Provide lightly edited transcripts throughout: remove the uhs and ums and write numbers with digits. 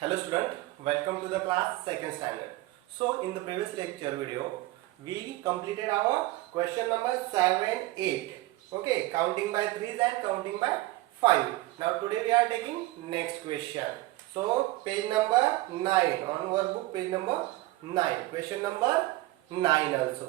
Hello student, welcome to the class second standard. So in the previous lecture video, we completed our question number 7, 8. Okay, counting by 3s and counting by 5. Now today we are taking next question. So page number 9 on workbook, page number 9. Question number 9 also.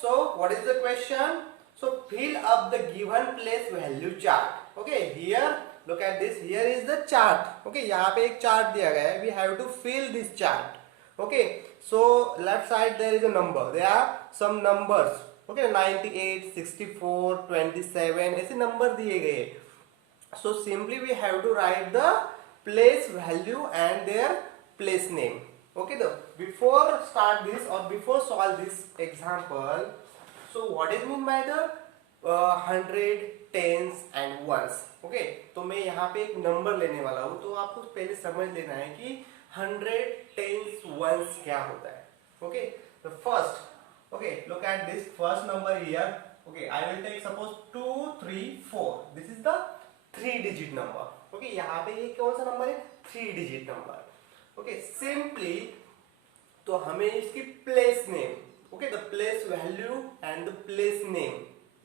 So what is the question? So fill up the given place value chart. Okay, here look at this. Here is the chart. Okay, यहाँ पे एक chart दिया गया है. We have to fill this chart. Okay, so left side there is a number. There are some numbers. Okay, 98, 64, 27 ऐसे number दिए गए. So simply we have to write the place value and their place name. Okay, though before start this or before solve this example, so what is mean by the 100, tens and ones? Okay, तो मैं यहाँ पे एक number लेने वाला हूँ, तो आपको पहले समझ लेना है कि 100, tens, ones क्या होता है. Okay, the first, okay, look at this first number here. Okay, I will take suppose 2, 3, 4. This is the 3-digit number. Okay, यहाँ पे ये कौन सा नंबर है? 3-digit number. Okay, simply तो हमें इसकी place name, okay, the place value and the place name,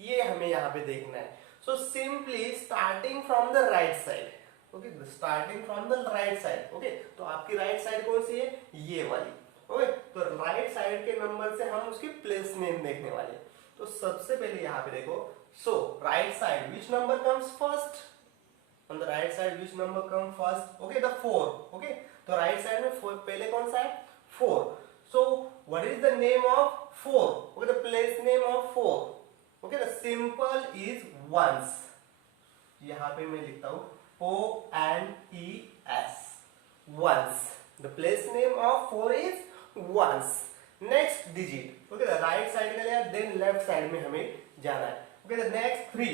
ये हमें यहाँ पे देखना है. So simply starting from the right side. Okay, starting from the right side. Okay, तो आपकी राइट साइड कौन सी है? ये वाली. ओके, तो राइट साइड के नंबर से हम उसकी प्लेस नेम देखने वाले हैं. तो सबसे पहले यहाँ पे देखो. So right side which number comes first? On the right side which number come first? Okay, the 4. Okay, तो राइट साइड में पहले कौन सा है? 4. So what is the name of 4? Okay, the place name of 4. Okay, the simple is ones. यहाँ पे मैं लिखता हूँ ONES, ones. The place name of 4 is ones. Next digit. Okay, the right side का लिया, then left side में हमें जाना है. Okay, the next 3.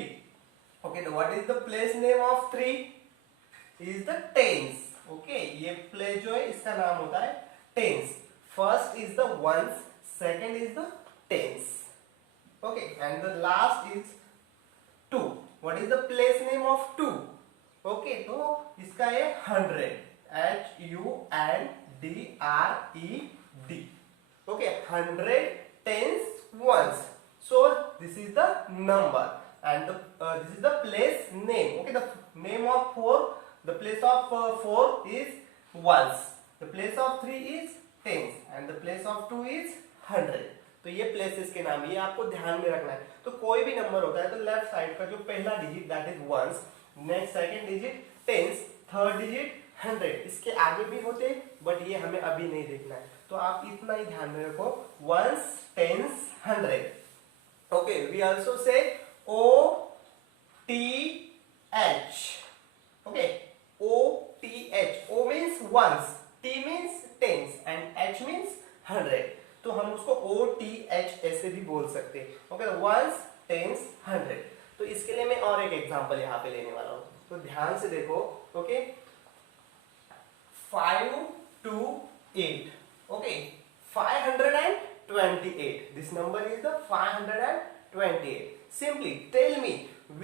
Okay, the what is the place name of 3? Is the tens. Okay, ये place जो है इसका नाम होता है tens. First is the ones, second is the tens. Okay, and the last is 2. What is the place name of 2? Okay, तो इसका है 100. HUNDRED. Okay, 100, tens, ones. So this is the number and this is the place name. Okay, the name of 4, the place of 4 is ones. The place of 3 is tens and the place of 2 is 100. तो ये places के नाम, ये आपको ध्यान में रखना है. तो कोई भी नंबर होता है तो लेफ्ट साइड का जो पहला digit that is ones, next second digit tens, third digit 100. इसके आगे भी होते हैं बट ये हमें अभी नहीं देखना है. तो आप इतना ही ध्यान में रखो, ones, tens, 100. Okay, we also say OTH. Okay, OTH. O means ones, T means tens and H means 100. तो हम उसको OTH ऐसे भी बोल सकते हैं. Okay, ones, tens, 100. तो इसके लिए मैं और एक एग्जांपल यहाँ पे लेने वाला हूँ, तो ध्यान से देखो. Okay, 5 to 8. Okay, 528. This number is the 528. Simply tell me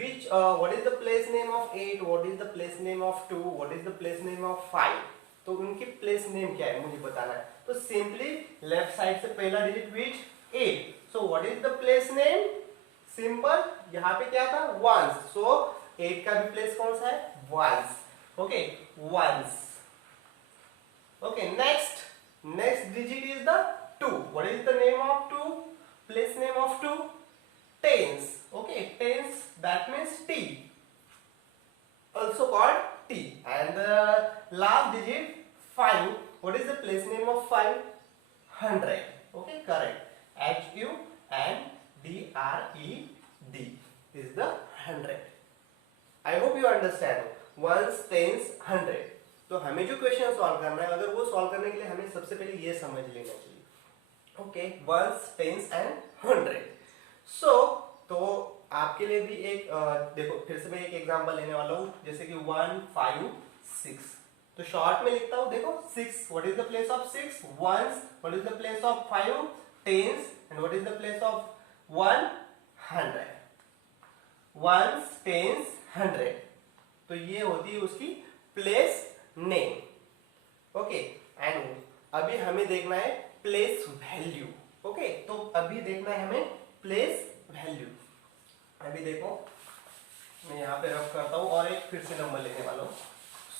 which what is the place name of 8, what is the place name of 2, what is the place name of 5. तो उनकी प्लेस नेम क्या है मुझे बताना है. तो simply left side से पहला digit which 8. So what is the place name? Simple, यहाँ पे क्या था? वंस. सो 8 का भी प्लेस कौन सा है? Ones. Okay, ones. Okay, next digit is the 2. What is the name of 2? Place name of 2? Tens. Okay, tens that means T, also called T. And the last digit 5. What is the place name of 5? 100. Okay, correct. HUNDRED is the 100. I hope you understand. Ones, tens, 100. तो हमें जो question solve करना है, अगर वो solve करने के लिए हमें सबसे पहले ये समझ लेना चाहिए. Okay, ones, tens and 100. So तो आपके लिए भी एक देखो, फिर से मैं एक एग्जांपल लेने वाला हूँ, जैसे कि 1, 5, 6. तो शॉर्ट में लिखता हूँ, देखो 6. What is the place of 6? Ones. What is the place of 5? Tens. And what is the place of 1? 100. Ones, tens, 100. तो ये होती है उसकी प्लेस नेम. ओके, देखना है प्लेस वैल्यू। ओके, तो अभी देखना है हमें प्लेस वैल्यू। अभी देखो मैं यहाँ पे रफ करता हूँ और एक फिर से नंबर लेने वाला हूँ।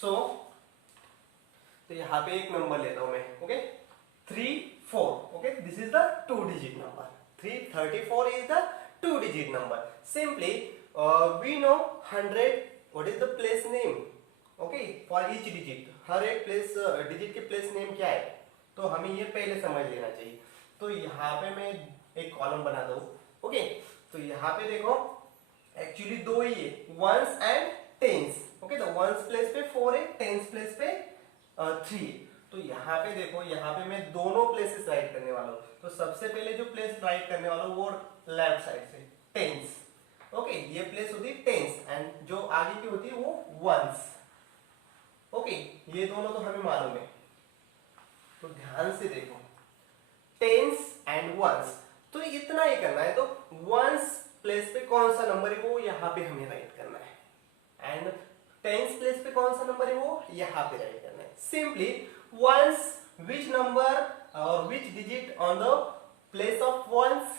सो तो यहाँ पे एक नंबर लेता हूँ मैं। Okay, 3 4। Okay, this is the 2 digit number. 334 is the 2 digit number. Simply we know 100 what is the place name. Okay, for each digit, हर एक प्लेस डिजिट के प्लेस नेम क्या है, तो हमें ये पहले समझ लेना चाहिए। तो यहाँ पे मैं एक कॉलम बना दूँ। ओके, तो यहाँ पे देखो एक्चुअली दो ही है, वंस एंड टेंस। ओके, तो वंस प्लेस पे 4 है, टेंस प्लेस पे 3 है। तो यहाँ पे देखो, यहाँ पे मैं दोनों प्लेसेस राइट करने वाला हूँ। तो सबसे पहले जो प्लेस राइट करने वाला हूँ वो लेफ्ट साइड से टेंस। ओके, ये प्लेस होती है टेंस एंड जो आगे की होती है वो वंस। ओके, ये दोनों तो हमें मालूम है। तो ध्यान से देखो, टेंस एंड वंस, तो इतना ही करना है। तो वंस प्लेस पे कौन सा नंबर है वो यहाँ पे हमें राइट करना है, एंड टेंस प्लेस पे कौन सा नंबर है वो यहाँ पे राइट करना है। Simply ones, which number or which digit on the place of ones?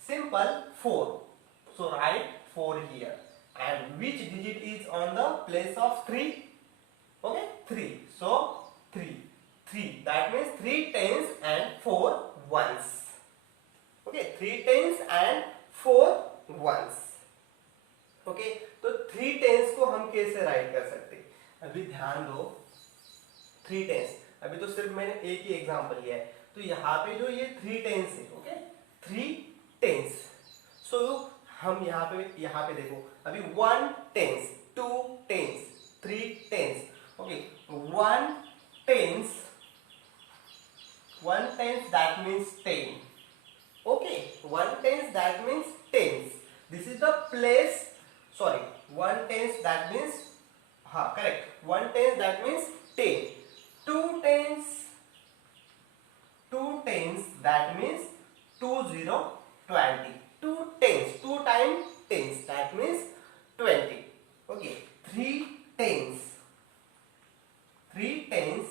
Simple, 4. So write 4 here. And which digit is on the place of 3? Okay, 3. So 3. 3. That means 3 tens and 4 ones. Okay, 3 tens and 4 ones. Okay, तो 3 tens को हम कैसे right कर सकते हैं? अभी ध्यान दो, 3 टेंस, अभी तो सिर्फ मैंने एक ही एग्जांपल लिया है। तो यहाँ पे जो ये 3 टेंस है, ओके, 3 टेंस। सो हम यहाँ पे देखो, अभी 1 tens, 2 tens, 3 tens. Okay, 1 tens, 1 tens that means 10. Okay, 1 tens that means tens. This is the place. Sorry, 1 tens that means, हाँ correct, 1 tens that means 10. 2 tens that means 20 20. 2 tens, 2 times tens that means 20. Okay, 3 tens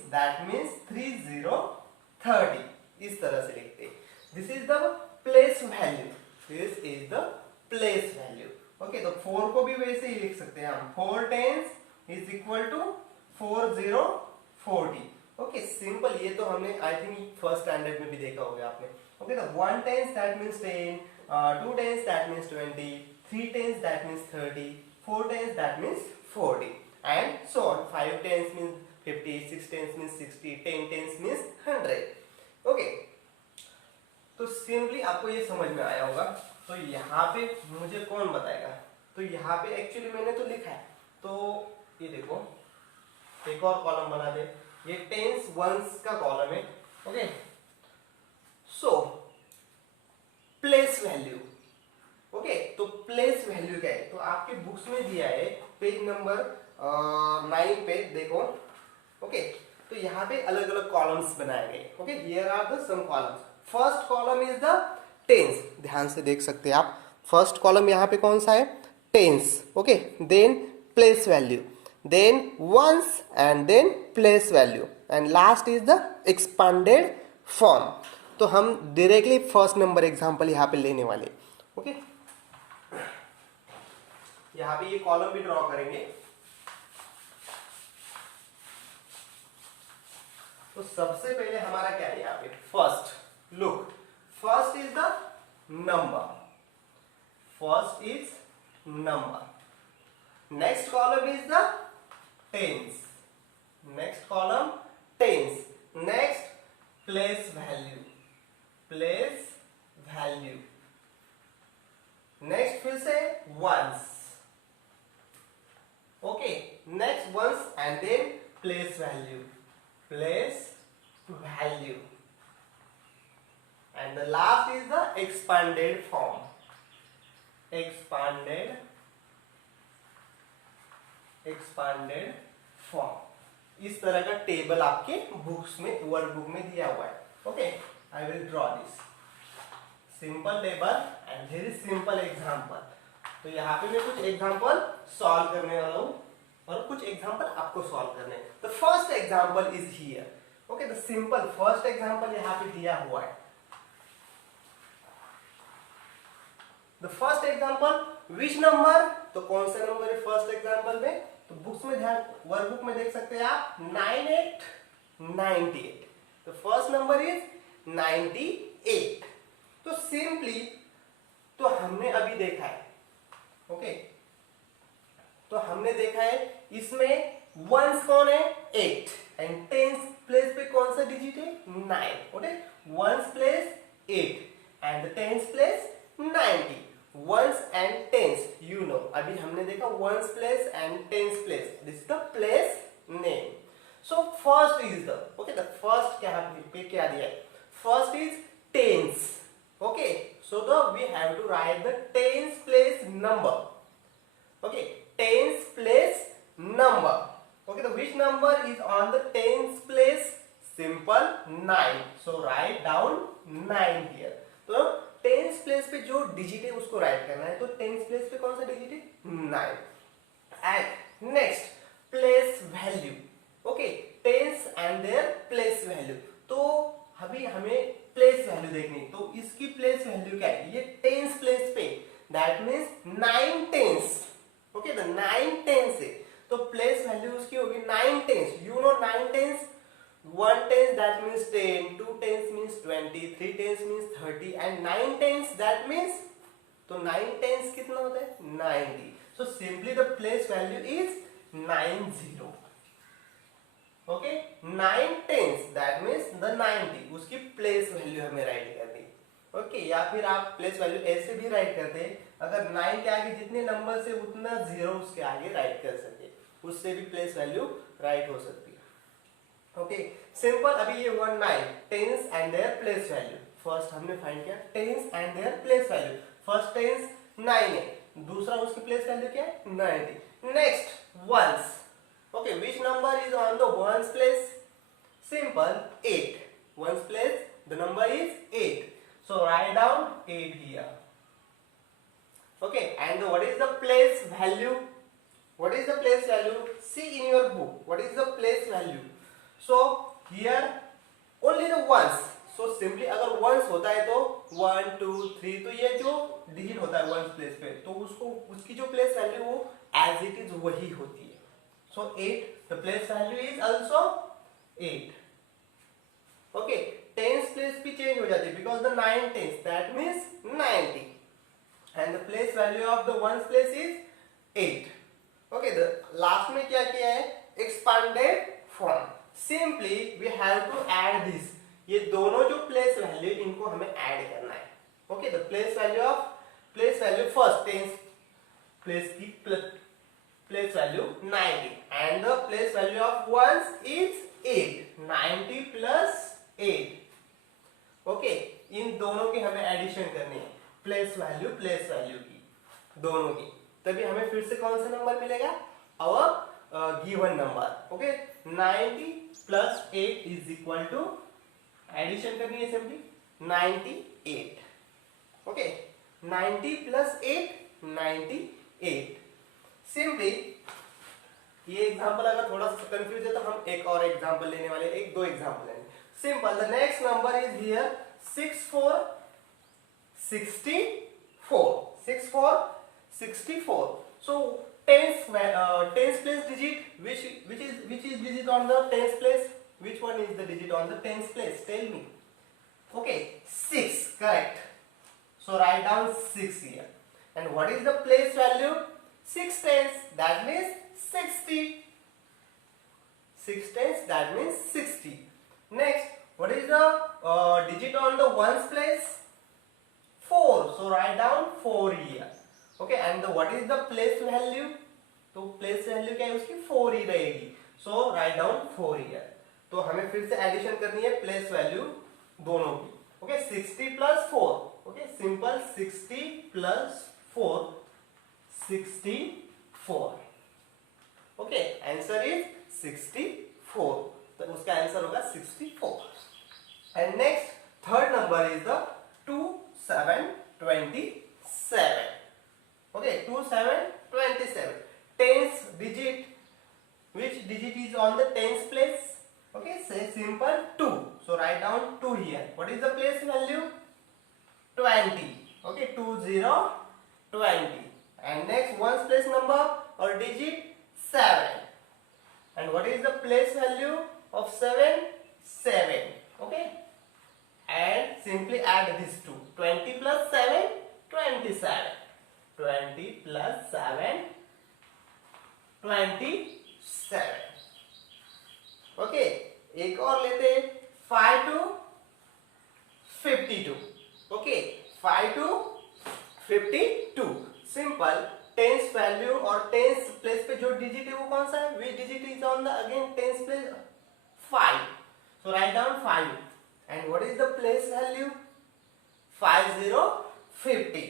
that means 30 30. इस तरह से लिखते हैं। This is the place value. This is the place value. Okay, तो 4 को भी वैसे ही लिख सकते हैं हम। 4 tens is equal to 40 40. Okay, simple. ये तो हमने आई थिंक फर्स्ट स्टैंडर्ड में भी देखा होगा आपने। ओके, तो 1 tens that means 10, 2 tens that means 20, 3 tens that means 30, 4 tens that means 40 and so on. 5 tens means 50, 6 tens means 60, 10 tens means 100। Okay, तो सिंपली आपको ये समझ में आया होगा। तो यहाँ पे मुझे कौन बताएगा? तो यहाँ पे एक्चुअली मैंने तो लिखा है, तो ये देखो एक और कॉलम बना दे। ये टेंस वंस का कॉलम है। Okay, so place value. Okay, तो प्लेस वैल्यू क्या है? तो आपके बुक्स में दिया है पेज नंबर 9 पे देखो। ओके, तो यहाँ पे अलग अलग कॉलम्स बनाए गए। Okay, here are the some columns. First column is the tens, ध्यान से देख सकते हैं आप। फर्स्ट कॉलम यहाँ पे कौन सा है? Tens. Okay, then place value, then ones and then place value and last is the expanded form। तो हम डायरेक्टली फर्स्ट नंबर एग्जांपल यहाँ पे लेने वाले। ओके, यहाँ पे ये कॉलम भी ड्रॉ करेंगे। तो सबसे पहले हमारा क्या है यहाँ पे? First look, first is the number, first is number. Next column is the tens, next column tens, next place value, place value, next फिर से ones। okay, next ones and then place value, place value, and the last is the expanded form, expanded form. इस तरह का table आपके books में, workbook में दिया हुआ है। Okay, I will draw this simple table and very simple example. तो यहाँ पे मैं कुछ एग्जांपल सॉल्व करने वाला हूँ और कुछ एग्जांपल आपको सॉल्व करने हैं। The first example is here. Okay, the simple first example यहाँ पे दिया हुआ है। The first example which number, तो कौन सा नंबर है फर्स्ट एग्जांपल में, तो बुक्स में ध्यान, वर्कबुक में देख सकते हैं आप 9898, तो फर्स्ट नंबर इज 98। तो सिंपली तो हमने अभी देखा है, ओके, तो हमने देखा है इसमें वंस कौन है 8 एंड टेंस प्लेस पे कौन सा डिजिट है 9, okay, ones place 8 and the tens place 90। Ones and tens, you know, अभी हमने देखा ones place and tens place, this is the place name. So first is the, okay, the first क्या पे क्या दिया है, first is tens, okay, so we have to write the tens place number, okay, tens place number, okay, the which number is on the tens place, simple 9, so write down 9 here। तो tense place पे जो digit है उसको right करना है, तो tense place पे कौन सा डिजिट है 9। And next place value, okay, tens and their place value, तो अभी हमें प्लेस वैल्यू देखनी, तो इसकी प्लेस वैल्यू क्या है, ये टेंस प्लेस पे, that means 9 tens, okay, the 9 tens है, तो प्लेस वैल्यू उसकी होगी 9 tens, you know 9 tens, 1 tens that means 10, 2 tens means 20, 3 tens means 30 and 9 tens that means, तो 9 tens कितना होता है 90, so simply the place value is 90, okay, 9 tens that means the 90, उसकी place value हमें right करनी, okay, या फिर आप प्लेस वैल्यू ऐसे भी राइट करते हैं, अगर 9 के आगे जितने नंबर से उतना 0 उसके आगे राइट कर सकते, उससे भी प्लेस वैल्यू राइट हो सकती है, ओके, सिंपल। अभी ये 1 9 tens and their place value, first हमने फाइंड किया tens and their place value, first tens 9 है, दूसरा उसकी प्लेस वैल्यू क्या है 90। Next ones, okay, which number is on the ones place, simple 8, ones place the number is 8, so write down 8 here, okay, and what is the place value, what is the place value, see in your book what is the place value, so here only the ones, so simply अगर ones होता है तो 1 2 3, तो ये जो digit होता है ones place पे, तो उसको उसकी जो प्लेस वैल्यू वो as it is वही होती है, so 8 the place value is also 8, okay, tens place भी चेंज हो जाती है because the 9 tens that means 90 and the place value of the ones place is 8, okay, the last में क्या किया है expanded form, simply we have to add this, ये दोनों जो प्लेस वैल्यू इनको हमें ऐड करना है, okay, the place value first tens place की place value 90 and the place value of ones is 8, 90 plus 8, okay, इन दोनों की हमें एडिशन करनी है, प्लेस वैल्यू की दोनों की, तभी हमें फिर से कौन सा नंबर मिलेगा, our given number, okay, 90 plus 8 is equal to, addition करनी है सिंपली 98, ओके, 90 प्लस 8 98, सिंपली ये एग्जांपल अगर थोड़ा सा कंफ्यूज है तो हम एक और एग्जांपल लेने वाले, एक दो एग्जांपल लेंगे, simple, the next number is here 64, so tens place digit, which is digit on the tens place, which one is the digit on the tens place, tell me, okay, 6, correct, so write down 6 here, and what is the place value, 6 tens that means 60, 6 tens that means 60, next what is the digit on the ones place, 4, so write down 4 here, okay, and what is the place value, तो place value क्या है उसकी 4 ही रहेगी, सो right down 4 here, तो हमें फिर से addition करनी है प्लेस वैल्यू दोनों की, okay, 60 plus 4, okay, simple 60 plus 4 64, okay, answer is 64, तो उसका आंसर होगा 64, and next third number is the 2727, okay, 2727, tens digit, which digit is on the tens place, okay, say simple 2. So write down 2 here. What is the place value? 20. Okay, 20 20. And next ones place number or digit 7. And what is the place value of 7? 7. Okay, and simply add these two. 20 plus 7, 27. 20 plus 7, 27. Okay, एक और लेते हैं 5 to 52. Okay, 5 to 52. Simple tens value और tens place पे जो digit है वो कौन सा है? Which digit is on the again tens place? 5. So right down 5. And what is the place value? 5050.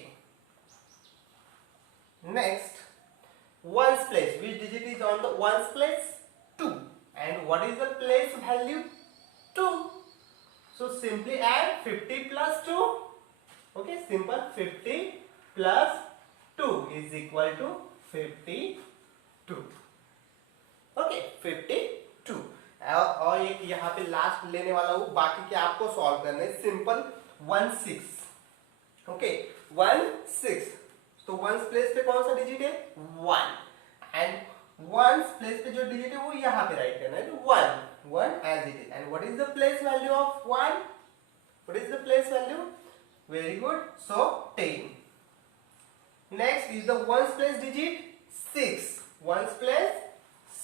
Next ones place. Which digit is on the ones place? 2. And what is the place value? 2. So simply add 50 plus 2. Okay, simple. 50 plus 2 is equal to 52. Okay, 52. और एक यहाँ पे last लेने वाला हूँ, बाकी के आपको सॉल्व करने. सिंपल 16. ओके, 16. तो वंस प्लेस पे कौन सा डिजिट है? 1. एंड वंस प्लेस पे जो डिजिट है वो यहाँ पे राइट करना है, तो 1 as it is. And what is the place value of 1? What is the place value? Very good. So 10. Next is the ones place digit 6. Ones place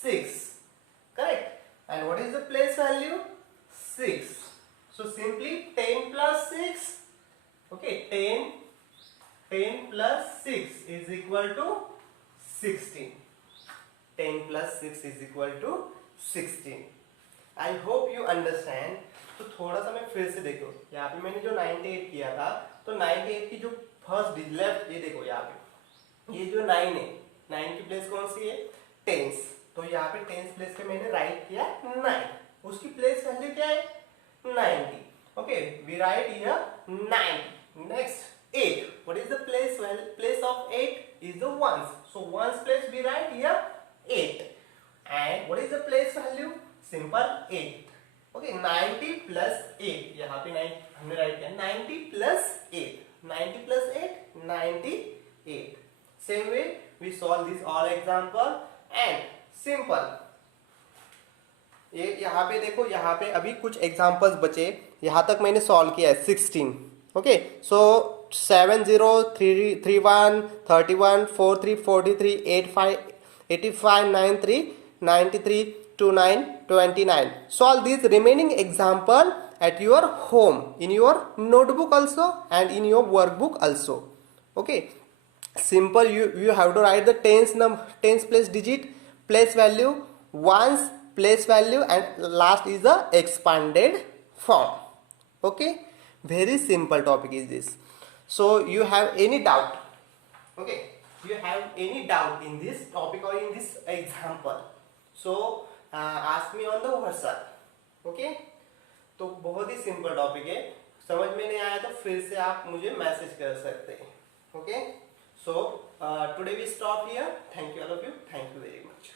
6. Correct. And what is the place value? 6. So simply 10 plus 6. Okay, 10 plus 6 is equal to 16. 10 plus 6 is equal to 16. I hope you understand. तो थोड़ा सा मैं फिर से देखो, यहाँ पे मैंने जो 98 किया था, तो 98 की जो फर्स्ट लेफ्ट, ये देखो यहाँ पे ये जो 9 है, 9 की प्लेस कौन सी है? टेंस. तो यहाँ पे टेंस प्लेस पे मैंने राइट किया 9. उसकी प्लेस वैल्यू क्या है? 90. Okay, we write here 90. Next 8. What is the place? Well, place of 8 is the ones. So ones place we write here 8. And what is the place value? Simple 8. Okay, 90 plus 8. यहाँ पे 9 हमने right किया. 90 plus 8. 90 plus 8, 98. Same way we solve this all example and simple. ये यहाँ पे देखो, यहाँ पे अभी कुछ एग्जाम्पल्स बचे. यहाँ तक मैंने सॉल्व किया है 16. Okay, so 7 0 3 1 31 4 3 43 8 5 85 9 3 93 2 9 29. Solve these remaining example at your home, in your notebook also and in your workbook also. Okay, simple. You have to write the tens place digit, place value, ones place value, and last is the expanded form. Okay, very simple topic is this. So you have any doubt? Okay, you have any doubt in this topic or in this example? So ask me on the WhatsApp. Okay, तो बहुत ही simple topic है. समझ में नहीं आया तो फिर से आप मुझे मैसेज कर सकते हैं. Okay, so today we stop here. Thank you all of you. Thank you very much.